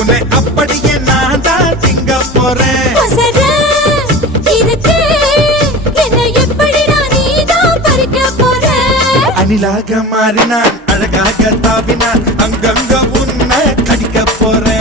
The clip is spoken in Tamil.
உன்னை அப்படியே நான் தான் திங்க போறேன். அணிலாக மாறினான், அழகாக தாவினான், அங்கங்க உன்னை கடிக்க போறேன்.